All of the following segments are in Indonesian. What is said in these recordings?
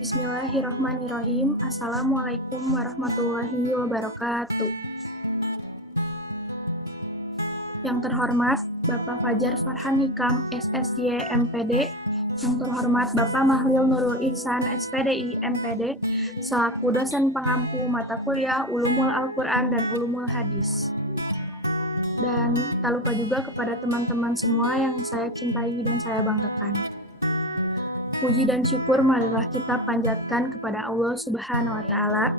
Bismillahirrahmanirrahim. Assalamualaikum warahmatullahi wabarakatuh. Yang terhormat Bapak Fajar Farhan Hikam, SSY MPD. Yang terhormat Bapak Mahlil Nurul Ihsan, SPDI MPD, selaku dosen pengampu mata kuliah Ulumul Al-Quran dan Ulumul Hadis. Dan tak lupa juga kepada teman-teman semua yang saya cintai dan saya banggakan. Puji dan syukur marilah kita panjatkan kepada Allah Subhanahu wa Ta'ala,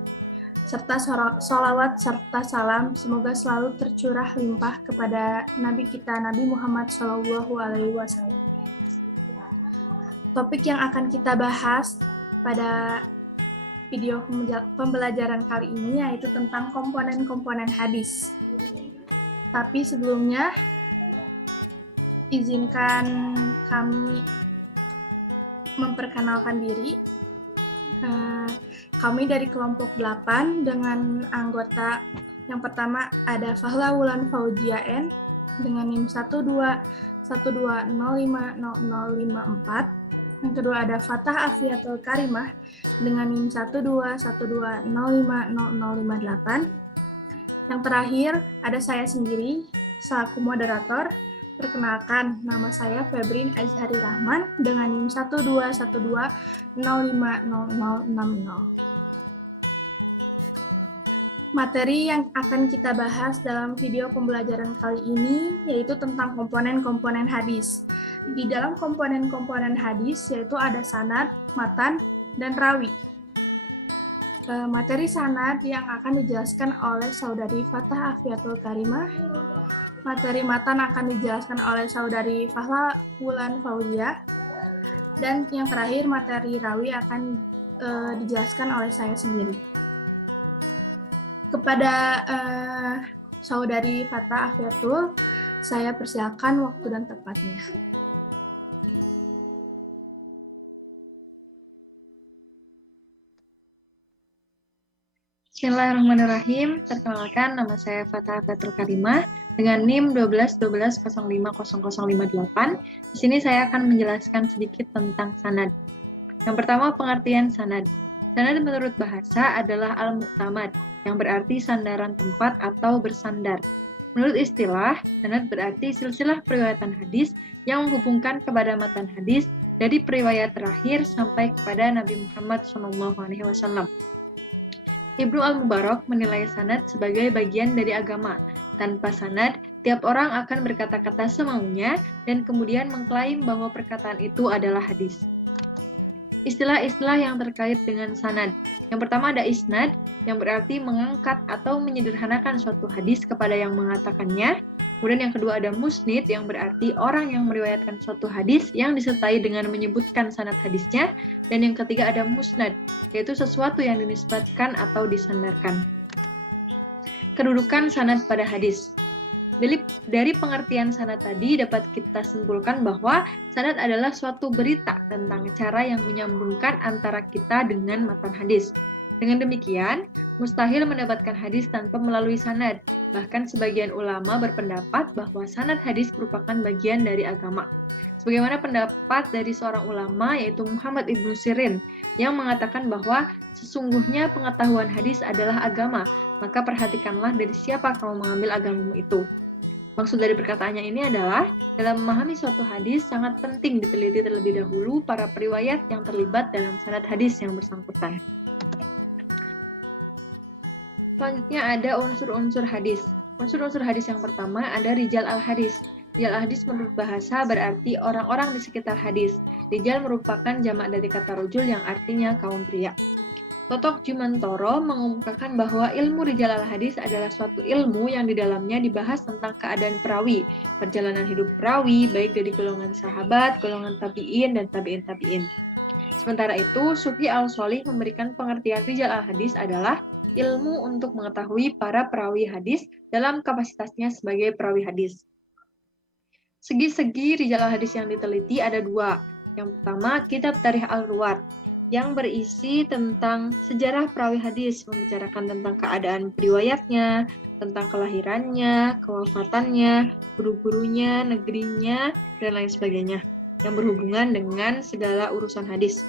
serta sholawat serta salam semoga selalu tercurah limpah kepada Nabi kita Nabi Muhammad SAW. Topik yang akan kita bahas pada video pembelajaran kali ini yaitu tentang komponen-komponen hadis. Tapi sebelumnya, izinkan kami memperkenalkan diri. Kami dari kelompok 8 dengan anggota yang pertama ada Fahla Wulan Fauzia N dengan NIM 121205054. Yang kedua ada Fatah Afiatul Karimah dengan NIM 121205058. Yang terakhir ada saya sendiri selaku moderator. Perkenalkan, nama saya Febrin Azhari Rahman dengan NIM 121205060. Materi yang akan kita bahas dalam video pembelajaran kali ini yaitu tentang komponen-komponen hadis. Di dalam komponen-komponen hadis yaitu ada sanad, matan, dan rawi. Materi sanad yang akan dijelaskan oleh Saudari Fatah Afiatul Karimah. Materi matan akan dijelaskan oleh Saudari Fahla Wulan Fauzia. Dan yang terakhir materi rawi akan dijelaskan oleh saya sendiri. Kepada Saudari Fatah Afiatul, saya persilakan waktu dan tempatnya. Bismillahirrahmanirrahim. Perkenalkan, nama saya Fatah Afiatul Karimah dengan NIM 12120500058. Di sini saya akan menjelaskan sedikit tentang sanad. Yang pertama, pengertian sanad. Sanad menurut bahasa adalah al-mu'tamad, yang berarti sandaran tempat atau bersandar. Menurut istilah, sanad berarti silsilah periwayatan hadis yang menghubungkan kepada matan hadis dari periwayat terakhir sampai kepada Nabi Muhammad SAW. Ibnu Al-Mubarak menilai sanad sebagai bagian dari agama. Tanpa sanad, tiap orang akan berkata-kata semaunya dan kemudian mengklaim bahwa perkataan itu adalah hadis. Istilah-istilah yang terkait dengan sanad. Yang pertama ada isnad, yang berarti mengangkat atau menyederhanakan suatu hadis kepada yang mengatakannya. Kemudian yang kedua ada musnid, yang berarti orang yang meriwayatkan suatu hadis yang disertai dengan menyebutkan sanad hadisnya. Dan yang ketiga ada musnad, yaitu sesuatu yang dinisbatkan atau disandarkan. Kedudukan sanad pada hadis. Dari pengertian sanad tadi dapat kita simpulkan bahwa sanad adalah suatu berita tentang cara yang menyambungkan antara kita dengan matan hadis. Dengan demikian, mustahil mendapatkan hadis tanpa melalui sanad. Bahkan sebagian ulama berpendapat bahwa sanad hadis merupakan bagian dari agama. Sebagaimana pendapat dari seorang ulama yaitu Muhammad Ibnu Sirin yang mengatakan bahwa sesungguhnya pengetahuan hadis adalah agama, maka perhatikanlah dari siapa kamu mengambil agamamu itu. Maksud dari perkataannya ini adalah, dalam memahami suatu hadis sangat penting diteliti terlebih dahulu para periwayat yang terlibat dalam sanad hadis yang bersangkutan. Selanjutnya ada unsur-unsur hadis. Unsur-unsur hadis yang pertama ada rijal al-hadis. Rijal al-hadis menurut bahasa berarti orang-orang di sekitar hadis. Rijal merupakan jamak dari kata rojul yang artinya kaum pria. Totok Jumantoro mengumumkakan bahwa ilmu rijal al-hadis adalah suatu ilmu yang di dalamnya dibahas tentang keadaan perawi, perjalanan hidup perawi, baik dari golongan sahabat, golongan tabi'in, dan tabi'in tabi'in. Sementara itu, Syuki al-Sholih memberikan pengertian rijal al-hadis adalah ilmu untuk mengetahui para perawi hadis dalam kapasitasnya sebagai perawi hadis. Segi-segi rijal al-hadis yang diteliti ada dua. Yang pertama, kitab Tarikh al-Ruwat, yang berisi tentang sejarah perawi hadis, membicarakan tentang keadaan periwayatnya, tentang kelahirannya, kewafatannya, guru-gurunya, negerinya, dan lain sebagainya, yang berhubungan dengan segala urusan hadis.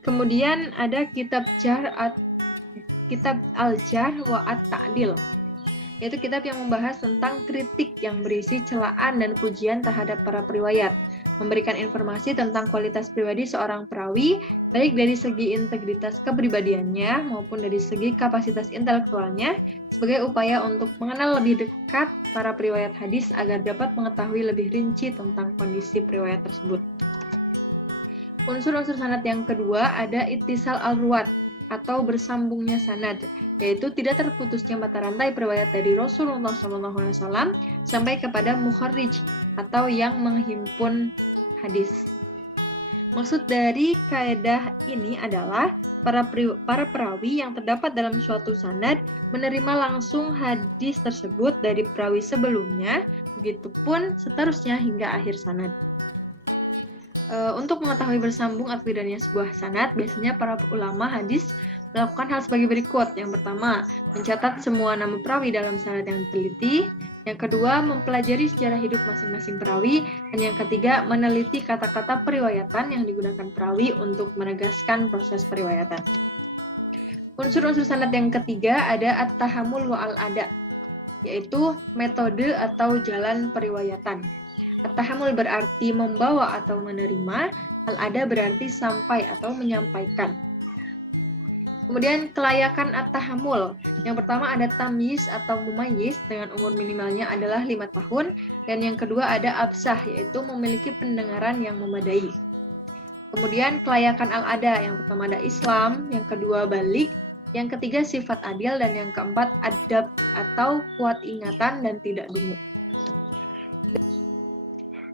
Kemudian ada kitab Al-Jarh wa At-Ta'dil, yaitu kitab yang membahas tentang kritik yang berisi celaan dan pujian terhadap para periwayat, memberikan informasi tentang kualitas pribadi seorang perawi, baik dari segi integritas kepribadiannya maupun dari segi kapasitas intelektualnya, sebagai upaya untuk mengenal lebih dekat para periwayat hadis agar dapat mengetahui lebih rinci tentang kondisi periwayat tersebut. Unsur-unsur sanad yang kedua ada ittisal al-ruwat atau bersambungnya sanad, yaitu tidak terputusnya mata rantai periwayat dari Rasulullah SAW sampai kepada mukharrij atau yang menghimpun hadis. Maksud dari kaidah ini adalah para perawi yang terdapat dalam suatu sanad menerima langsung hadis tersebut dari perawi sebelumnya, begitupun seterusnya hingga akhir sanad. Untuk mengetahui bersambung atau tidaknya sebuah sanad, biasanya para ulama hadis melakukan hal sebagai berikut. Yang pertama, mencatat semua nama perawi dalam sanad yang diteliti. Yang kedua, mempelajari sejarah hidup masing-masing perawi. Dan yang ketiga, meneliti kata-kata periwayatan yang digunakan perawi untuk menegaskan proses periwayatan. Unsur-unsur sanad yang ketiga ada at-tahammul wa al-ada, yaitu metode atau jalan periwayatan. At-tahammul berarti membawa atau menerima, al-ada berarti sampai atau menyampaikan. Kemudian kelayakan at-tahammul. Yang pertama ada tamyiz atau mumayyiz dengan umur minimalnya adalah 5 tahun. Dan yang kedua ada absah, yaitu memiliki pendengaran yang memadai. Kemudian kelayakan al-ada. Yang pertama ada Islam, yang kedua balik, yang ketiga sifat adil, dan yang keempat adab atau kuat ingatan dan tidak dungu.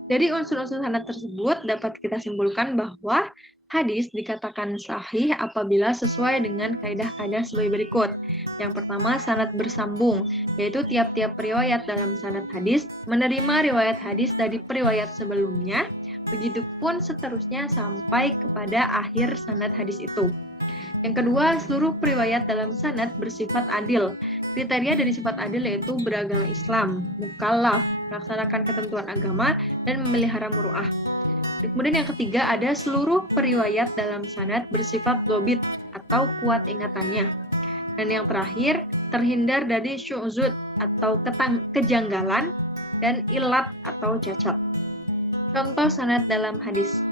Dari unsur-unsur sanad tersebut dapat kita simpulkan bahwa hadis dikatakan sahih apabila sesuai dengan kaidah-kaidah sebagai berikut. Yang pertama, sanad bersambung, yaitu tiap-tiap riwayat dalam sanad hadis menerima riwayat hadis dari periwayat sebelumnya, begitupun seterusnya sampai kepada akhir sanad hadis itu. Yang kedua, seluruh periwayat dalam sanad bersifat adil. Kriteria dari sifat adil yaitu beragama Islam, mukallaf, melaksanakan ketentuan agama, dan memelihara muru'ah. Kemudian yang ketiga ada seluruh periwayat dalam sanad bersifat dhobit atau kuat ingatannya. Dan yang terakhir, terhindar dari syu'zud atau kejanggalan dan ilat atau cacat. Contoh sanad dalam hadis.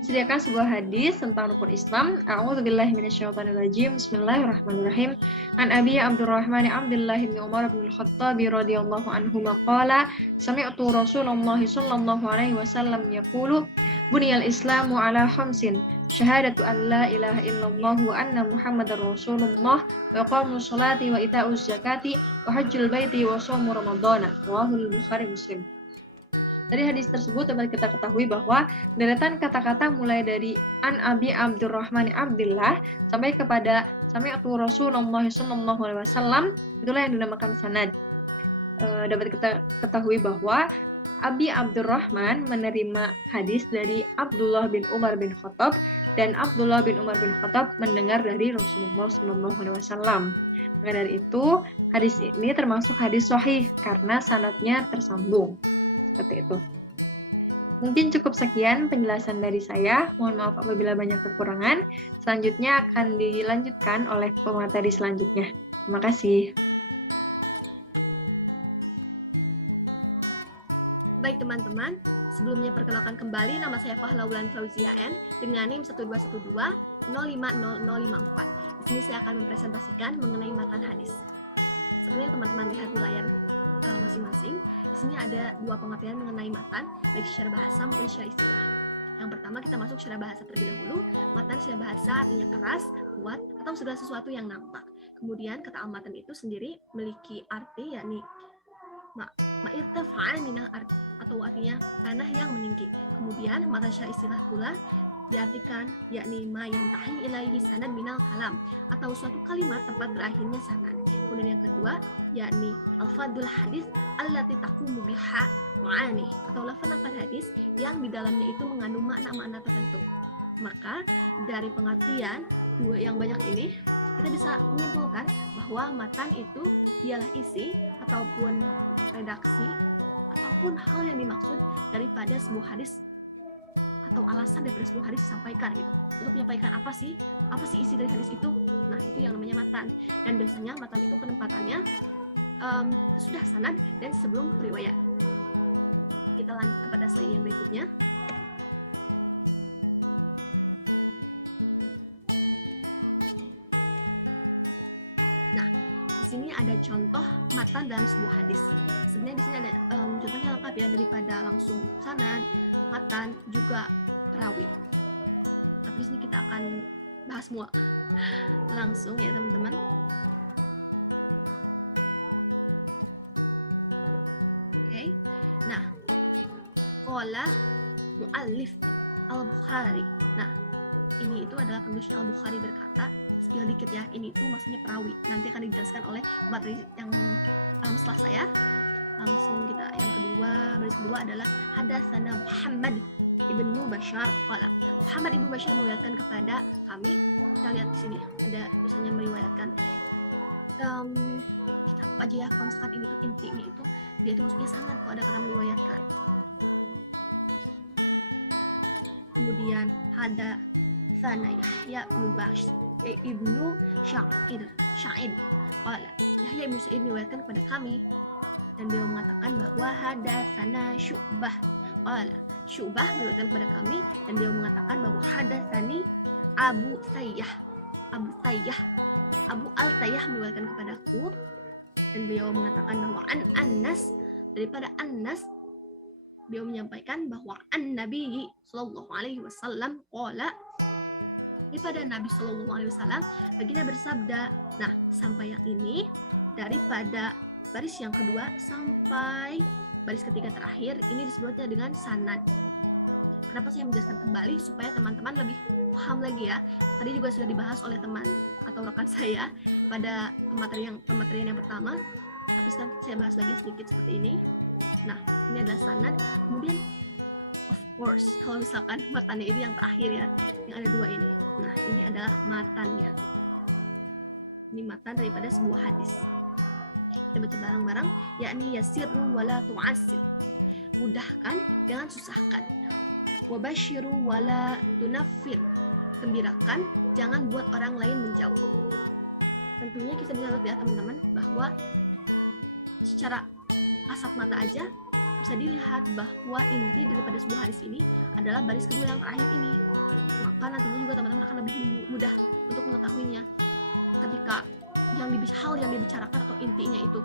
Disediakan sebuah hadis tentang rukun Islam. A'udzubillahi minasyaitonirrajim. Bismillahirrahmanirrahim. An Abi Abdurrahman Abdullah bin Umar bin Al-Khattab radhiyallahu anhu qala sami'tu Rasulullah sallallahu alaihi wasallam yaqulu buniyal Islamu ala khamsin syahadatu an la ilaha illallah wa anna Muhammadar Rasulullah wa iqamus sholati wa ita'uz zakati wa hajjul baiti wa shaumu ramadhana. Rawahul Bukhari Muslim. Dari hadis tersebut dapat kita ketahui bahwa deretan kata-kata mulai dari An Abi Abdurrahman Abdullah sampai kepada Sami'tu Rasulullah sallallahu alaihi wasallam itulah yang dinamakan sanad. Dapat kita ketahui bahwa Abi Abdurrahman menerima hadis dari Abdullah bin Umar bin Khattab dan Abdullah bin Umar bin Khattab mendengar dari Rasulullah sallallahu alaihi wasallam. Maka dari itu hadis ini termasuk hadis sahih karena sanadnya tersambung. Seperti itu. Mungkin cukup sekian penjelasan dari saya. Mohon maaf apabila banyak kekurangan. Selanjutnya akan dilanjutkan oleh pemateri selanjutnya. Terima kasih. Baik teman-teman, sebelumnya perkenalkan kembali nama saya Fahla Wulan Fauzia N dengan NIM 121205554. Di sini saya akan mempresentasikan mengenai matan hadis. Seperti yang teman-teman lihat di layar masing-masing, di sini ada dua pengertian mengenai matan, baik secara bahasa maupun secara istilah. Yang pertama kita masuk secara bahasa terlebih dahulu. Matan secara bahasa artinya keras, kuat, atau segala sesuatu yang nampak. Kemudian kata al-matan itu sendiri memiliki arti yakni ma'irtafa'an minal ard, atau artinya tanah yang meninggi. Kemudian matan secara istilah pula diartikan yakni ma yantahi ilaihi sanad minal kalam, atau suatu kalimat tempat berakhirnya sanad. Kemudian yang kedua yakni alfadul hadis allati taqumu biha ma'ani, atau lafaz-lafaz hadis yang di dalamnya itu mengandung makna-makna tertentu. Maka dari pengertian dua yang banyak ini kita bisa menyimpulkan bahwa matan itu ialah isi ataupun redaksi ataupun hal yang dimaksud daripada sebuah hadis atau alasan daripada sebuah hadis disampaikan gitu. Untuk menyampaikan apa sih isi dari hadis itu. Nah, itu yang namanya matan. Dan biasanya matan itu penempatannya sesudah sanad dan sebelum riwayat. Kita lanjut kepada slide yang berikutnya. Nah, di sini ada contoh matan dalam sebuah hadis. Sebenarnya di sini ada contohnya lengkap ya, daripada langsung sanad, matan, juga perawi. Tapi di sini kita akan bahas semua langsung ya teman-teman. Oke. Nah, qala muallif al-Bukhari. Nah, ini itu adalah penulisnya al-Bukhari berkata, spill dikit ya, ini itu maksudnya perawi. Nanti akan dijelaskan oleh materi yang setelah saya. Langsung kita yang kedua, baris kedua adalah hadatsana Muhammad ibnu Bashar qala. Muhammad ibnu Bashar meriwayatkan kepada kami. Kita lihat di sini ada tulisannya meriwayatkan. Kita anggap aja ya, kalau misalkan ini tuh intinya itu dia itu maksudnya sanad kalau ada kata meriwayatkan. Kemudian hadatsana Yahya ibnu Sa'id qala. Yahya ibnu Sa'id meriwayatkan kepada kami dan beliau mengatakan bahwa hadatsana Syu'bah qala. Syu'bah meriwayatkan kepada kami dan beliau mengatakan bahwa hadatsani Abu Al-Tayyah meriwayatkan kepadaku dan beliau mengatakan bahwa Anas, daripada Anas beliau menyampaikan bahwa An-Nabi sallallahu alaihi wasallam qala, daripada Nabi sallallahu alaihi wasallam baginda bersabda. Nah, sampai yang ini daripada baris yang kedua sampai baris ketiga terakhir ini disebutnya dengan sanad. Kenapa saya menjelaskan kembali supaya teman-teman lebih paham lagi ya. Tadi juga sudah dibahas oleh teman atau rekan saya pada pematerian yang pertama. Tapi sekarang saya bahas lagi sedikit seperti ini. Nah, ini adalah sanad. Kemudian of course, kalau misalkan matannya ini yang terakhir ya, yang ada dua ini. Nah, ini adalah matannya. Ini matan daripada sebuah hadis. Kita baca bareng-barang, yakni yasirru wala tu'assir. Mudahkan, jangan susahkan. Wabashiru wala tunaffir. Gembirakan, jangan buat orang lain menjauh. Tentunya kita bisa lihat ya teman-teman bahwa secara kasat mata aja bisa dilihat bahwa inti daripada sebuah hadis ini adalah baris kedua yang terakhir ini. Maka nantinya juga teman-teman akan lebih mudah untuk mengetahuinya ketika hal yang dibicarakan atau intinya itu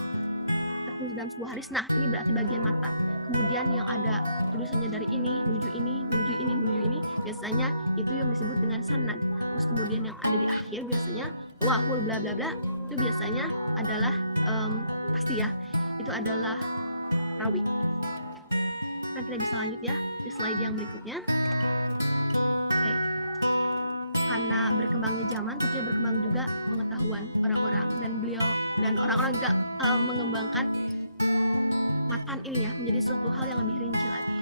tertulis dalam sebuah hadis. Nah, ini berarti bagian mata. Kemudian yang ada tulisannya dari ini menuju ini menuju ini menuju ini, biasanya itu yang disebut dengan sanad. Terus kemudian yang ada di akhir biasanya wahul bla bla bla, itu biasanya adalah pasti ya, itu adalah rawi. Nah, kita bisa lanjut ya di slide yang berikutnya. Oke. Karena berkembangnya zaman, tentunya berkembang juga pengetahuan orang-orang, dan orang-orang juga mengembangkan matan ini ya menjadi suatu hal yang lebih rinci lagi.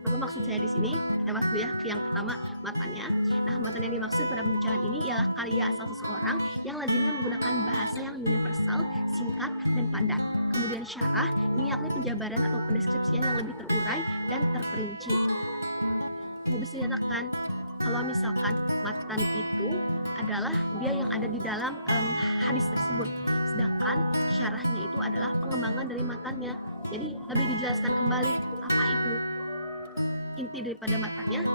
Apa maksud saya di sini? Kita bahas dulu ya ke yang pertama, matannya. Nah, matan yang dimaksud pada pembicaraan ini ialah karya asal seseorang yang lazimnya menggunakan bahasa yang universal, singkat, dan padat. Kemudian syarah, ini yakni penjabaran atau pendeskripsian yang lebih terurai dan terperinci. Bisa dinyatakan kalau misalkan matan itu adalah dia yang ada di dalam hadis tersebut, sedangkan syarahnya itu adalah pengembangan dari matannya. Jadi lebih dijelaskan kembali apa itu inti daripada matannya.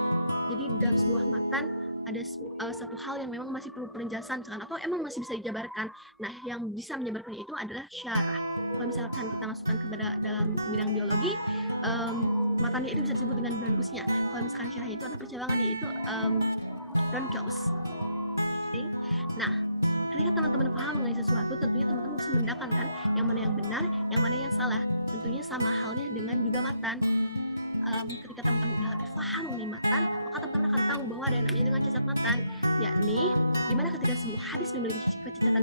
Jadi dalam sebuah matan ada satu hal yang memang masih perlu penjelasan atau emang masih bisa dijabarkan. Nah, yang bisa menjabarkannya itu adalah syarah. Kalau misalkan kita masukkan kepada dalam bidang biologi, matannya itu bisa disebut dengan bronkusnya. Kalau misalkan syarahnya itu ada percabangan, yaitu bronchus. Okay. Nah, ketika teman-teman paham mengenai sesuatu, tentunya teman-teman bisa membedakan kan yang mana yang benar, yang mana yang salah. Tentunya sama halnya dengan juga matan. Ketika teman-teman sudah lebih paham mengenai matan, maka teman-teman akan tahu bahwa ada yang namanya dengan cacat matan, yakni dimana ketika sebuah hadis memiliki kecacatan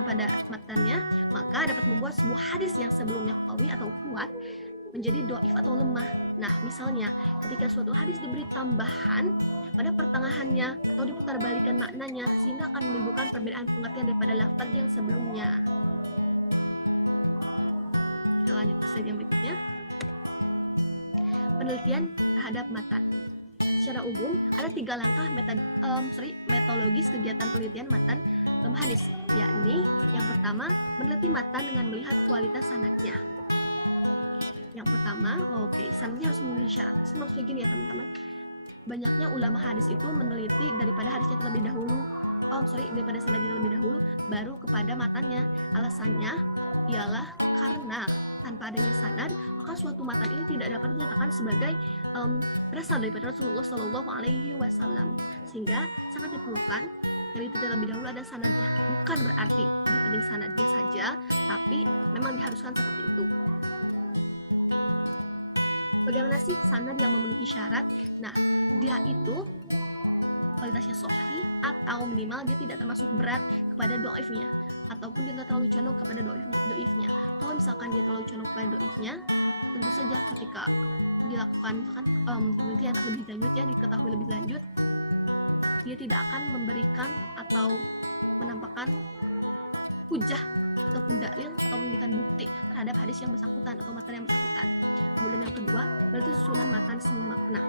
pada matannya, maka dapat membuat sebuah hadis yang sebelumnya qawi atau kuat menjadi dhaif atau lemah. Nah, misalnya ketika suatu hadis diberi tambahan pada pertengahannya atau diputarbalikan maknanya sehingga akan menimbulkan perbedaan pengertian daripada lafaz yang sebelumnya. Kita lanjut ke slide yang berikutnya. penelitian terhadap matan. Secara umum, ada 3 langkah metodologis kegiatan penelitian matan dalam hadis, yakni yang pertama, meneliti matan dengan melihat kualitas sanadnya. Yang pertama, sanadnya harus memenuhi syarat. Maksudnya gini ya teman-teman, banyaknya ulama hadis itu meneliti daripada hadisnya terlebih dahulu, daripada sanadnya terlebih dahulu, baru kepada matannya. Alasannya ialah karena tanpa adanya sanad, maka suatu matan ini tidak dapat dinyatakan sebagai berasal daripada Rasulullah Shallallahu Alaihi Wasallam, sehingga sangat diperlukan dari terlebih dahulu ada sanadnya. Bukan berarti lebih penting sanadnya saja, tapi memang diharuskan seperti itu. Bagaimana sih sanad yang memenuhi syarat? Nah, dia itu kualitasnya sahih atau minimal dia tidak termasuk berat kepada doifnya, ataupun dia nggak terlalu condong kepada doifnya. Kalau misalkan dia terlalu condong kepada doifnya, tentu saja ketika dilakukan penelitian lebih lanjut ya, diketahui lebih lanjut, dia tidak akan memberikan atau menampakkan hujah ataupun dalil atau memberikan bukti terhadap hadis yang bersangkutan atau materi yang bersangkutan. Kemudian yang kedua, berarti susunan matan semakna.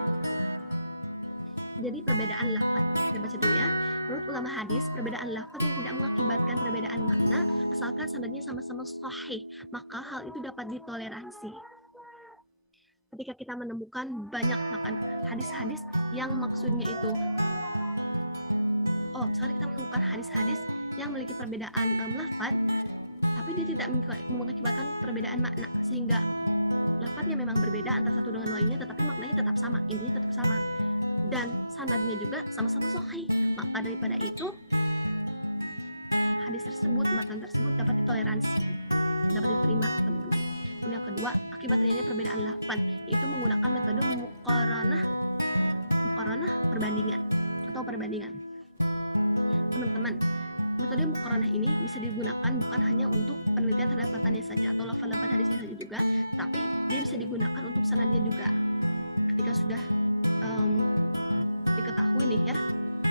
Jadi perbedaan lafaz, kita baca dulu ya. Menurut ulama hadis, perbedaan lafaz yang tidak mengakibatkan perbedaan makna asalkan sanadnya sama-sama sahih, maka hal itu dapat ditoleransi. Ketika kita menemukan banyak hadis-hadis yang maksudnya itu, misalnya kita menemukan hadis-hadis yang memiliki perbedaan lafaz, tapi dia tidak mengakibatkan perbedaan makna, sehingga lafaznya memang berbeda antara satu dengan lainnya, tetapi maknanya tetap sama, intinya tetap sama, dan sanadnya juga sama-sama sahih, maka daripada itu hadis tersebut, matan tersebut dapat ditoleransi, dapat diterima teman-teman. Kemudian yang kedua, akibat terjadinya perbedaan lafaz, yaitu menggunakan metode muqaranah perbandingan atau perbandingan. Teman-teman, metode muqaranah ini bisa digunakan bukan hanya untuk penelitian terhadap matannya saja atau lafaz-lafaz hadisnya saja juga, tapi dia bisa digunakan untuk sanadnya juga. Ketika sudah diketahui nih ya,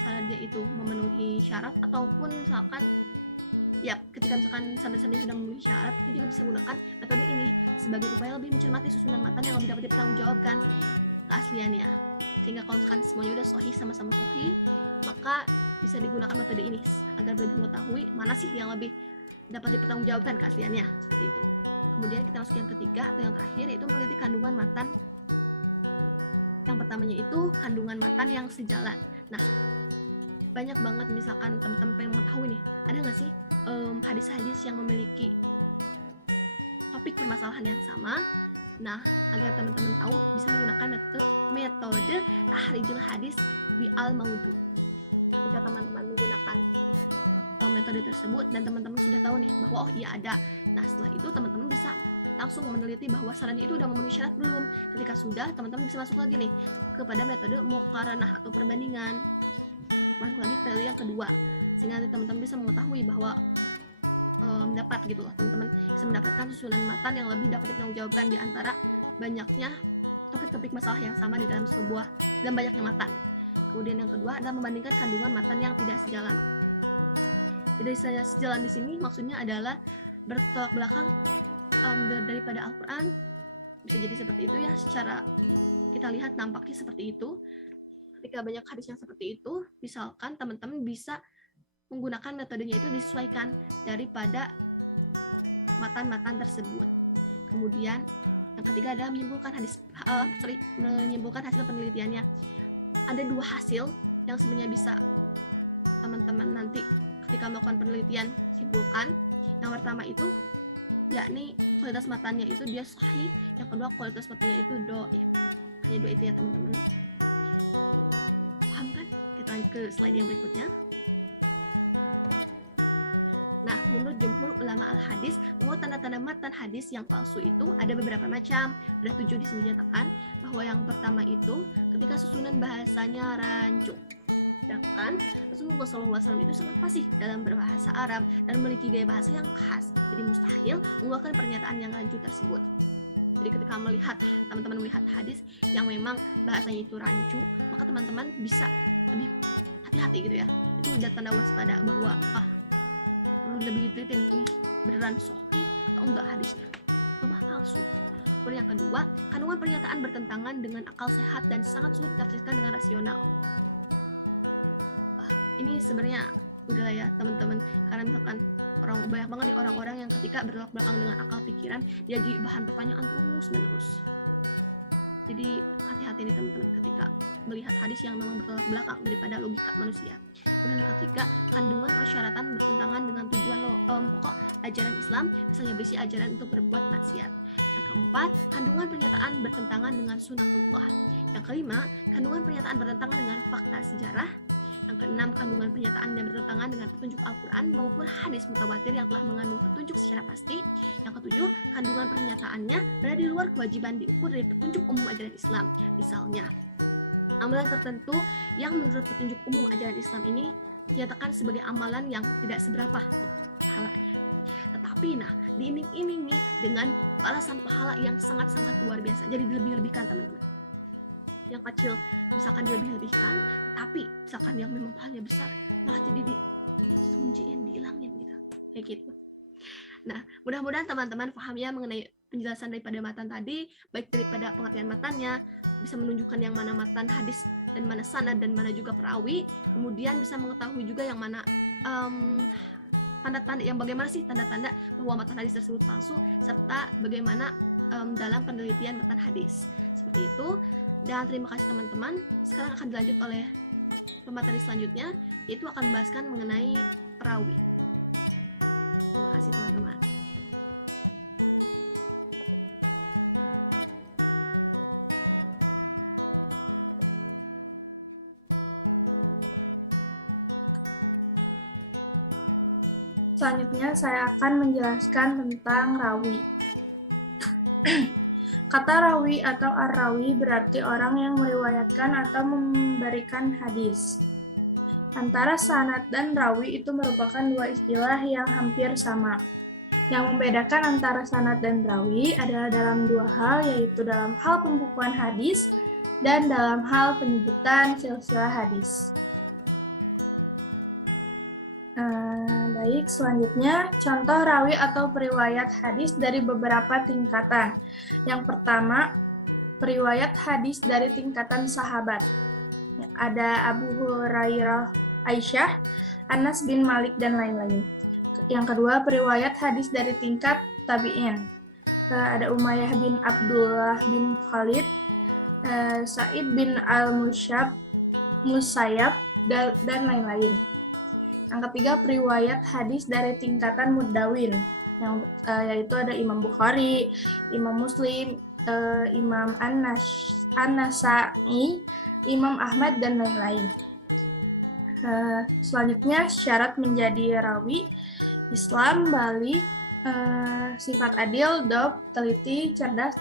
sanadnya itu memenuhi syarat, ataupun misalkan ketika misalkan sanad-sanadnya sudah memenuhi syarat, kita juga bisa menggunakan metode ini sebagai upaya lebih mencermati susunan matan yang lebih dapat dipertanggungjawabkan keasliannya. Sehingga kalau misalkan semuanya udah sahih, sama-sama sahih, maka bisa digunakan metode ini agar lebih mengetahui mana sih yang lebih dapat dipertanggungjawabkan keasliannya, seperti itu. Kemudian kita masuk yang ketiga atau yang terakhir, yaitu meneliti kandungan matan. Yang pertamanya itu kandungan matan yang sejalan. Nah, banyak banget misalkan teman-teman pengen mengetahui nih, ada nggak sih hadis-hadis yang memiliki topik permasalahan yang sama. Nah, agar teman-teman tahu, bisa menggunakan metode tahrijul hadis bi al-maudu. Jika teman-teman menggunakan metode tersebut dan teman-teman sudah tahu nih bahwa iya ada, nah setelah itu teman-teman bisa langsung meneliti bahwa sanadnya itu udah memenuhi syarat belum. Ketika sudah, teman-teman bisa masuk lagi nih kepada metode muqaranah atau perbandingan, masuk lagi ke yang kedua, sehingga nanti teman-teman bisa mengetahui bahwa dapat gitu loh, teman-teman bisa mendapatkan susunan matan yang lebih dapat dipertanggungjawabkan di antara banyaknya topik-topik masalah yang sama di dalam banyaknya matan. Kemudian yang kedua adalah membandingkan kandungan matan yang tidak sejalan. Tidak sejalan di sini maksudnya adalah bertolak belakang daripada Al-Quran. Bisa jadi seperti itu ya, secara kita lihat nampaknya seperti itu. Ketika banyak hadis yang seperti itu, misalkan teman-teman bisa menggunakan metodenya itu disesuaikan daripada matan-matan tersebut. Kemudian yang ketiga adalah menyimpulkan hasil penelitiannya. Ada 2 hasil yang sebenarnya bisa teman-teman nanti ketika melakukan penelitian simpulkan. Yang pertama itu yakni kualitas matanya itu dia sahih, yang kedua kualitas matanya itu dhaif. Hanya 2 itu ya teman-teman. Paham kan? Kita lanjut ke slide yang berikutnya. Nah, menurut jumhur ulama al-hadis, bahwa tanda-tanda matan hadis yang palsu itu ada beberapa macam. Ada 7 di sini dinyatakan, bahwa yang pertama itu ketika susunan bahasanya rancu. Sedangkan Rasulullah SAW itu sangat fasih dalam berbahasa Arab dan memiliki gaya bahasa yang khas. Jadi mustahil mengeluarkan pernyataan yang rancu tersebut. Jadi ketika teman-teman melihat hadis yang memang bahasanya itu rancu, maka teman-teman bisa lebih hati-hati gitu ya. Itu udah tanda waspada bahwa perlu lebih diteliti nih, ini beneran sahih atau enggak hadisnya, atau palsu. Kemudian yang kedua, kandungan pernyataan bertentangan dengan akal sehat dan sangat sulit ditafsirkan dengan rasional. Ini sebenarnya udahlah ya teman-teman, karena misalkan banyak banget nih orang-orang yang ketika bertolak belakang dengan akal pikiran, dia jadi bahan pertanyaan terus-menerus. Jadi hati-hati nih teman-teman ketika melihat hadis yang memang bertolak belakang daripada logika manusia. Kemudian yang ketiga, kandungan persyaratan bertentangan dengan tujuan pokok ajaran Islam, misalnya berisi ajaran untuk berbuat maksiat. Yang keempat, kandungan pernyataan bertentangan dengan sunatullah. Yang kelima, kandungan pernyataan bertentangan dengan fakta sejarah. Yang keenam, kandungan pernyataan yang bertentangan dengan petunjuk Al-Quran maupun hadis mutawatir yang telah mengandung petunjuk secara pasti. Yang ketujuh, kandungan pernyataannya berada di luar kewajiban diukur dari petunjuk umum ajaran Islam. Misalnya, amalan tertentu yang menurut petunjuk umum ajaran Islam ini dinyatakan sebagai amalan yang tidak seberapa pahalanya. Tetapi diiming-imingi dengan balasan pahala yang sangat-sangat luar biasa. Jadi dilebih-lebihkan teman-teman. Yang kecil misalkan dilebih-lebihkan, tetapi misalkan yang memang pahalanya besar malah jadi disembunyiin, dihilangin gitu, kayak gitu. Nah, mudah-mudahan teman-teman paham ya mengenai penjelasan daripada matan tadi, baik daripada pengertian matannya, bisa menunjukkan yang mana matan hadis dan mana sanad dan mana juga perawi, kemudian bisa mengetahui juga yang mana tanda-tanda, yang bagaimana sih tanda-tanda bahwa matan hadis tersebut palsu, serta bagaimana dalam penelitian matan hadis. Seperti itu. Dan terima kasih teman-teman. Sekarang akan dilanjut oleh pemateri selanjutnya, yaitu akan membahaskan mengenai perawi. Terima kasih teman-teman. Selanjutnya saya akan menjelaskan tentang rawi. Kata rawi atau ar-rawi berarti orang yang meriwayatkan atau memberikan hadis. Antara sanad dan rawi itu merupakan dua istilah yang hampir sama. Yang membedakan antara sanad dan rawi adalah dalam dua hal, yaitu dalam hal pembukuan hadis dan dalam hal penyebutan silsilah hadis. Baik, selanjutnya contoh rawi atau periwayat hadis dari beberapa tingkatan. Yang pertama, periwayat hadis dari tingkatan sahabat. Ada Abu Hurairah, Aisyah, Anas bin Malik, dan lain-lain. Yang kedua, periwayat hadis dari tingkat tabi'in. Ada Umayyah bin Abdullah bin Khalid, Sa'id bin Musayyab, dan lain-lain. Yang ketiga, periwayat hadis dari tingkatan mudawin, yaitu ada Imam Bukhari, Imam Muslim, Imam An-Nasa'i, Imam Ahmad, dan lain-lain. Selanjutnya, syarat menjadi rawi: Islam, balik, sifat adil, dob, teliti, cerdas,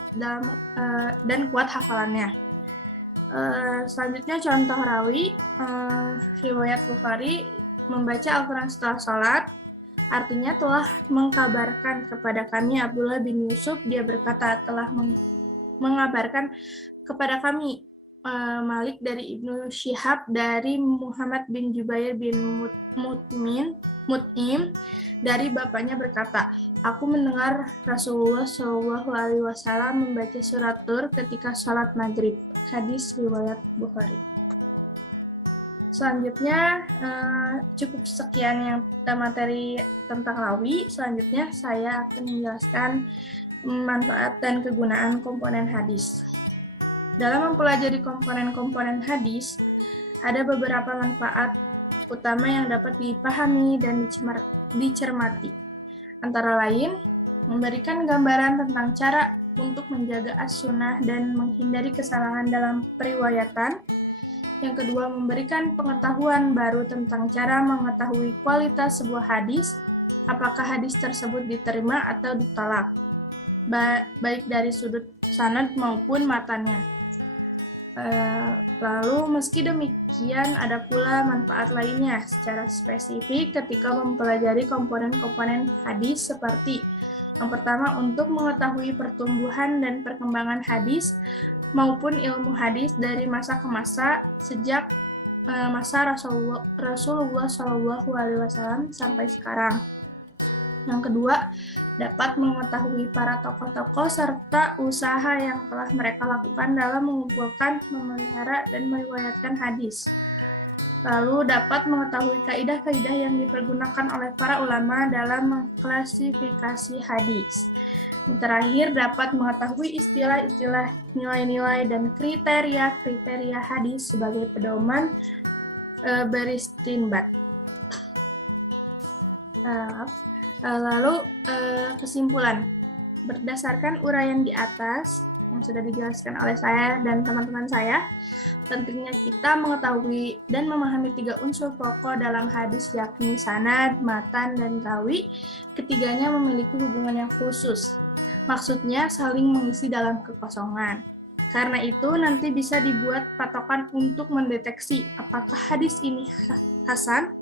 dan kuat hafalannya. Selanjutnya, contoh rawi, riwayat Bukhari, membaca Al-Quran setelah sholat, artinya telah mengkabarkan kepada kami Abdullah bin Yusuf, dia berkata telah mengabarkan kepada kami Malik dari Ibnu Syihab dari Muhammad bin Jubair bin Mut'im dari bapaknya berkata, aku mendengar Rasulullah SAW membaca surat Tur ketika sholat maghrib. Hadis riwayat Bukhari. Selanjutnya cukup sekian yang materi tentang rawi. Selanjutnya saya akan menjelaskan manfaat dan kegunaan komponen hadis. Dalam mempelajari komponen-komponen hadis, ada beberapa manfaat utama yang dapat dipahami dan dicermati. Antara lain, memberikan gambaran tentang cara untuk menjaga as-sunnah dan menghindari kesalahan dalam periwayatan. Yang kedua, memberikan pengetahuan baru tentang cara mengetahui kualitas sebuah hadis, apakah hadis tersebut diterima atau ditolak, baik dari sudut sanad maupun matannya. Lalu, meski demikian, ada pula manfaat lainnya secara spesifik ketika mempelajari komponen-komponen hadis seperti yang pertama, untuk mengetahui pertumbuhan dan perkembangan hadis maupun ilmu hadis dari masa ke masa sejak masa Rasulullah SAW sampai sekarang. Yang kedua, dapat mengetahui para tokoh-tokoh serta usaha yang telah mereka lakukan dalam mengumpulkan, memelihara, dan meriwayatkan hadis. Lalu dapat mengetahui kaidah-kaidah yang dipergunakan oleh para ulama dalam mengklasifikasi hadis. Yang terakhir, dapat mengetahui istilah-istilah, nilai-nilai, dan kriteria-kriteria hadis sebagai pedoman beristinbat. Lalu kesimpulan, berdasarkan uraian di atas yang sudah dijelaskan oleh saya dan teman-teman saya, pentingnya kita mengetahui dan memahami 3 unsur pokok dalam hadis, yakni sanad, matan, dan rawi. Ketiganya memiliki hubungan yang khusus. Maksudnya saling mengisi dalam kekosongan. Karena itu nanti bisa dibuat patokan untuk mendeteksi apakah hadis ini hasan,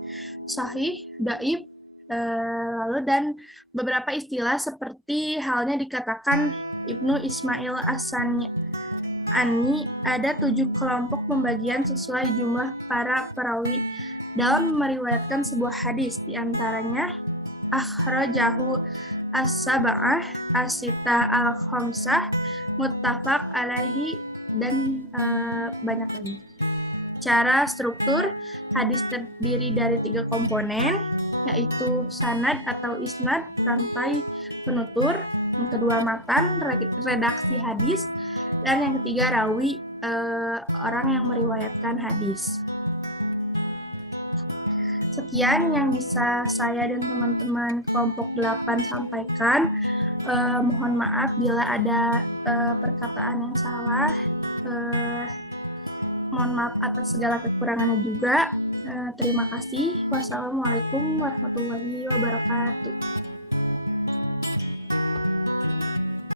sahih, dhaif, lalu dan beberapa istilah seperti halnya dikatakan Ibnu Ismail As-San'ani, ada 7 kelompok pembagian sesuai jumlah para perawi dalam meriwayatkan sebuah hadis, diantaranya akhrajahu as-sab'ah, as-sitah al-khamsah, muttafaq alaihi, dan banyak lagi. Cara struktur, hadis terdiri dari 3 komponen, yaitu sanad atau isnad, rantai penutur. Yang kedua, matan, redaksi hadis. Dan yang ketiga, rawi, orang yang meriwayatkan hadis. Sekian yang bisa saya dan teman-teman kelompok 8 sampaikan. Mohon maaf bila ada perkataan yang salah. Mohon maaf atas segala kekurangannya juga. Terima kasih. Wassalamualaikum warahmatullahi wabarakatuh.